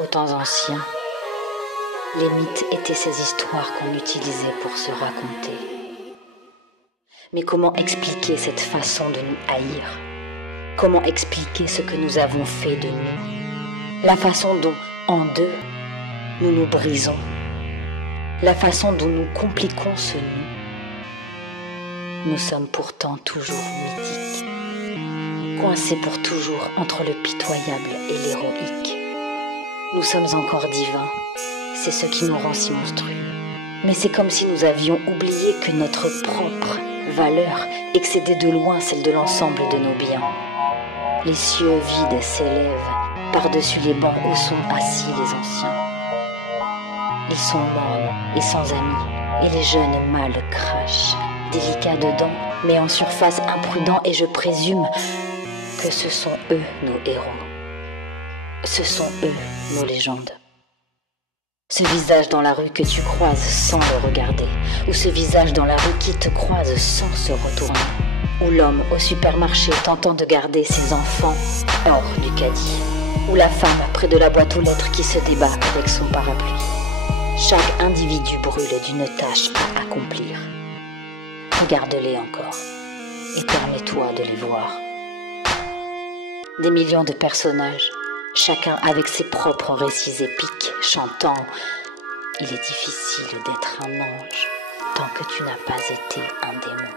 Aux temps anciens, les mythes étaient ces histoires qu'on utilisait pour se raconter. Mais comment expliquer cette façon de nous haïr? Comment expliquer ce que nous avons fait de nous? La façon dont, en deux, nous nous brisons. La façon dont nous compliquons ce nous. Nous sommes pourtant toujours mythiques, coincés pour toujours entre le pitoyable et l'héroïque. Nous sommes encore divins, c'est ce qui nous rend si monstrueux. Mais c'est comme si nous avions oublié que notre propre valeur excédait de loin celle de l'ensemble de nos biens. Les cieux vides s'élèvent par-dessus les bancs où sont assis les anciens. Ils sont mornes et sans amis, et les jeunes mâles crachent, délicats dedans, mais en surface imprudents, et je présume que ce sont eux nos héros. Ce sont eux nos légendes. Ce visage dans la rue que tu croises sans le regarder, ou ce visage dans la rue qui te croise sans se retourner, ou l'homme au supermarché tentant de garder ses enfants hors du caddie, ou la femme près de la boîte aux lettres qui se débat avec son parapluie. Chaque individu brûle d'une tâche à accomplir. Regarde-les encore et permets-toi de les voir. Des millions de personnages, chacun avec ses propres récits épiques, chantant « Il est difficile d'être un ange tant que tu n'as pas été un démon ».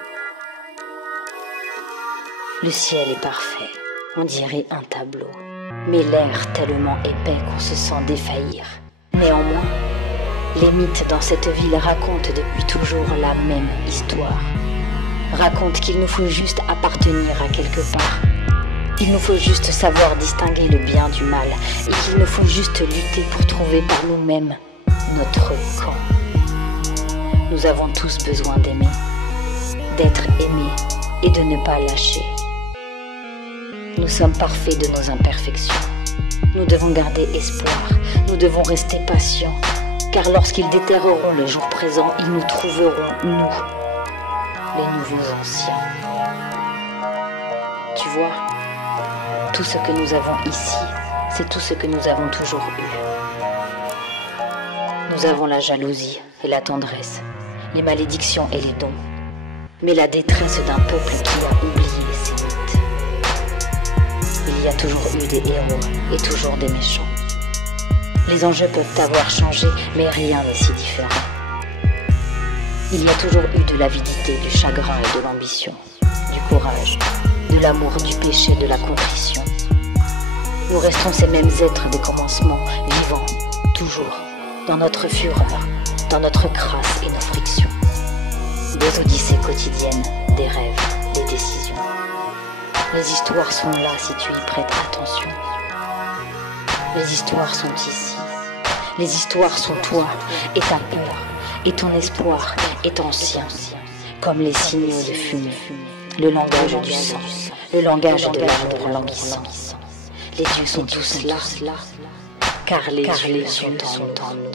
Le ciel est parfait, on dirait un tableau, mais l'air tellement épais qu'on se sent défaillir. Néanmoins, les mythes dans cette ville racontent depuis toujours la même histoire. Racontent qu'il nous faut juste appartenir à quelque part. Il nous faut juste savoir distinguer le bien du mal et qu'il nous faut juste lutter pour trouver par nous-mêmes notre camp. Nous avons tous besoin d'aimer, d'être aimés et de ne pas lâcher. Nous sommes parfaits de nos imperfections. Nous devons garder espoir, nous devons rester patients, car lorsqu'ils déterreront le jour présent, ils nous trouveront, nous, les nouveaux anciens. Tu vois, tout ce que nous avons ici, c'est tout ce que nous avons toujours eu. Nous avons la jalousie et la tendresse, les malédictions et les dons, mais la détresse d'un peuple qui a oublié ses mythes. Il y a toujours eu des héros et toujours des méchants. Les enjeux peuvent avoir changé, mais rien n'est si différent. Il y a toujours eu de l'avidité, du chagrin et de l'ambition, du courage, de l'amour, du péché, de la contrition. Nous restons ces mêmes êtres des commencements, vivants, toujours, dans notre fureur, dans notre crasse et nos frictions. Des odyssées quotidiennes, des rêves, des décisions. Les histoires sont là si tu y prêtes attention. Les histoires sont ici. Les histoires sont toi et ta peur, et ton espoir est ancien, comme les signaux de fumée, le langage du sang, le langage de l'amour languissant. Les dieux sont tous là, car les dieux sont en nous.